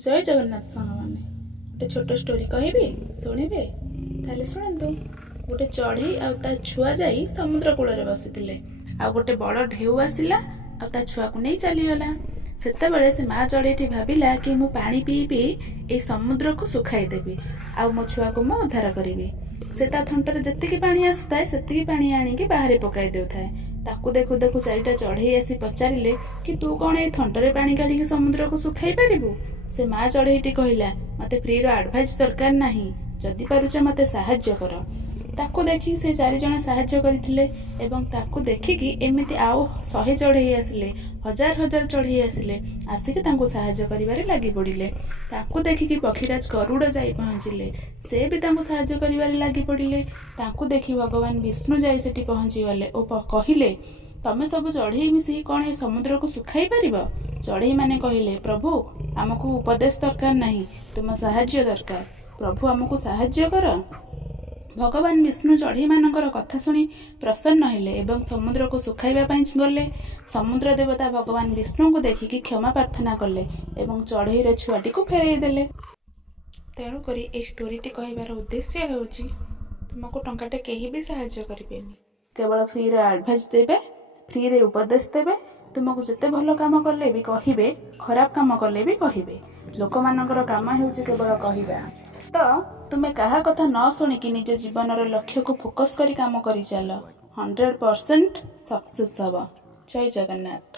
जय जगन्नाथ सांग मैंने गोटे छोट स्टोरी कहबी शुणिबे ताले शुणु। गोटे चढ़ई आ छुआ जाई समुद्र कूल बसी आ गोटे बड़ ढेउ आसला आ छुआ को नहीं चलीगला। सेतेबेले से माँ चढ़ईटी भाविला कि मु पानी पी पी ए समुद्र को सुखाई देवी आ मो छुआ को मु उद्धार करी। से ता थंटर जतिकी पानी आसुए सेतिकी पानी आनिकी बाहर पकाई देउथाए। ताकू देखु देखु चारिटा चढ़ई आसी पचारिले कि तू कौन ए थंटरे पानी काढ़ी समुद्र को सुखाई पारिबु। से माँ चढ़ईटी कहला मते फ्री रो एडवाइस दरकार नाही, जदि पारुछ मते साहाय्य कर। ताकू देखी से चारि जण साहाय्य करथिले एवं ताकू देखिकी एमिति आउ 100 चढ़ई आसिले, हजार हजार चढ़ई आसिले आसिके तांको साहाय्य करिवारे लागि पड़िले। ताकू देखिकी पक्षीराज गरुड़ जाई पहुँचिले, से भी तांको साहाय्य करिवारे लागि पड़िले। ताकू देखी भगवान विष्णु जाई सेठी पहुँची गले ओ कहिले तमे सब चढ़ई मिसी कौन ए समुद्र को सुखाई पारिब। चढ़ई माने कहले प्रभु आमको उपदेश दरकार नहीं, तुम साहाय्य दरकार, प्रभु आमको साहाय्य कर। भगवान विष्णु चढ़ई मानकर कथा शुणी प्रसन्न हेले एवं समुद्र को सुखाइबा पई गले। समुद्र देवता भगवान विष्णु को देखिकी क्षमा प्रार्थना कले एवं चढ़ईर छुआटी को फेरई देले। तेणु करी ए स्टोरीटी कहबार उद्देश्य हेउची तुमको टंकाटे केही भी साहाय्य करिबेनी, केवल फ्री रे एडवाइस देबे, फ्री रे उपदेश देबे। तुमको जिते भल काम कले भी कहिबे, खराब काम कले भी कहिबे। लोक मानकर काम हेउची केवल कहिबा। तो तुमे कहा कथा न शुणिकी निज जीवन लक्ष्य को फोकस करी काम करी चल, 100% सक्सेस हब। जय जगन्नाथ।